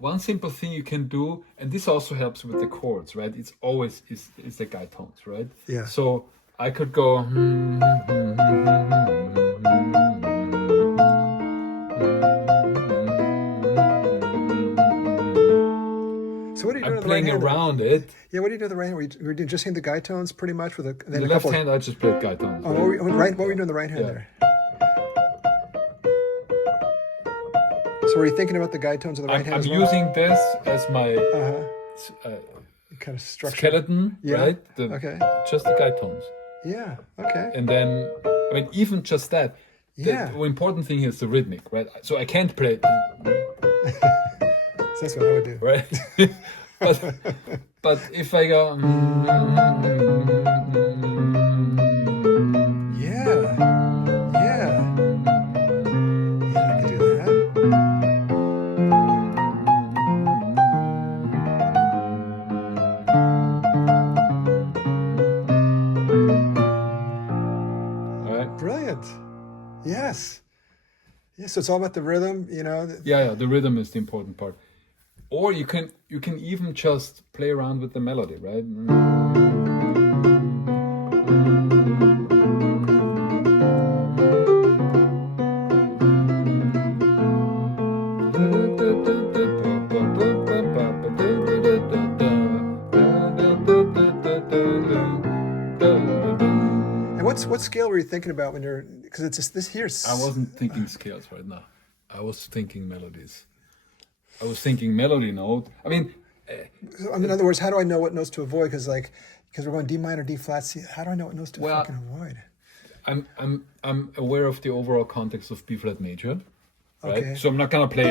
one simple thing you can do, and this also helps with the chords, right? It's always is the guide tones, right? Yeah. So I could go. So what are you doing I'm on the right playing hand? around it. Yeah, what do you do on the right hand? Were you just hitting the guide tones pretty much with then The a left couple? hand, I just played guide tones. Oh, what were you doing on the right hand Yeah. there? So were you thinking about the guide tones on the right hand I'm as well? using this as my Kind of structure. skeleton, Yeah. right? Okay. Just the guide tones. Yeah. Okay. And then, I mean, even just that. Yeah. The important thing here is the rhythmic, right? So I can't play, So that's what I would do. right? but if I go, Yeah. Yeah. Yeah, I could do that. all right? Brilliant. Yes. Yeah, so it's all about the rhythm, you know. Yeah, the rhythm is the important part. Or you can even just play around with the melody, right? And what scale were you thinking about when you're, because it's just this here's. I wasn't thinking scales right now. I was thinking melodies. I was thinking melody note. I mean, in other words, how do I know what notes to avoid? Because we're going D minor, D flat, C. How do I know what notes to Well, fucking avoid? I'm aware of the overall context of B flat major, right? Okay. So I'm not gonna play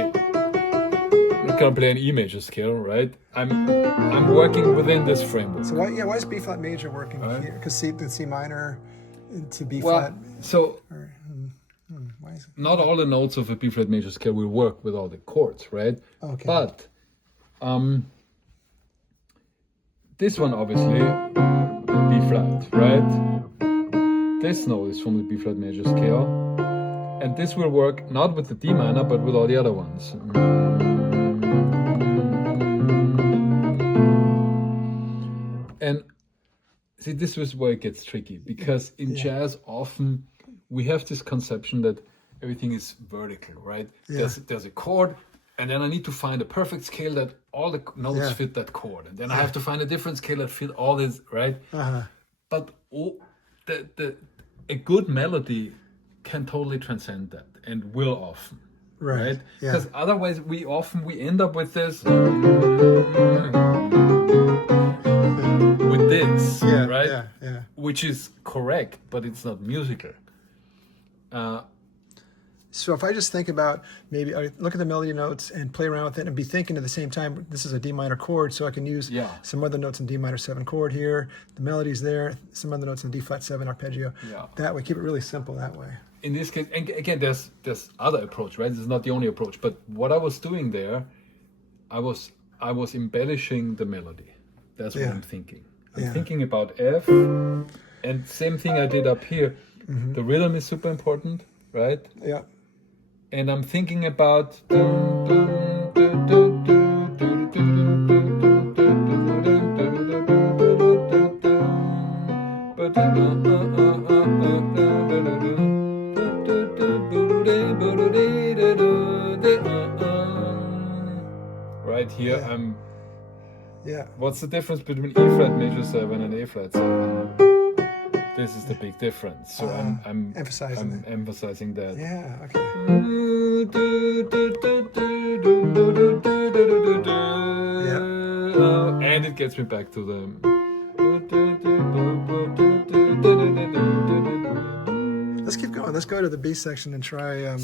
an E major scale, right? I'm working within this framework. So why is B flat major working here? Because the C minor to B flat. So Why is it? not all the notes of a B flat major scale will work with all the chords, right? Okay. But this one obviously B flat, right? This note is from the B flat major scale, and this will work not with the D minor but with all the other ones. And see, this is where it gets tricky, because in jazz often we have this conception that everything is vertical, right? Yeah. There's a chord, and then I need to find a perfect scale that all the notes fit that chord, and then I have to find a different scale that fit all this, right? But a good melody can totally transcend that, and will often, right? Yeah. Because otherwise we end up with this. With this, Yeah, right? yeah. Which is correct, but it's not musical. So if I just think about maybe I look at the melody notes and play around with it and be thinking at the same time, this is a D minor chord, so I can use some other notes in D minor 7 chord here. The melody's there, some other notes in D flat 7 arpeggio. Yeah. That way, keep it really simple that way. In this case, and again, there's other approach, right? This is not the only approach. But what I was doing there, I was embellishing the melody. That's what I'm thinking. I'm thinking about F, and same thing I did up here. The rhythm is super important, right? Yeah. And I'm thinking about right here. What's the difference between E flat major 7 and A flat 7? This is the big difference. So I'm emphasizing that. Yeah, okay. And it gets me back to the. Let's keep going. Let's go to the B section and try.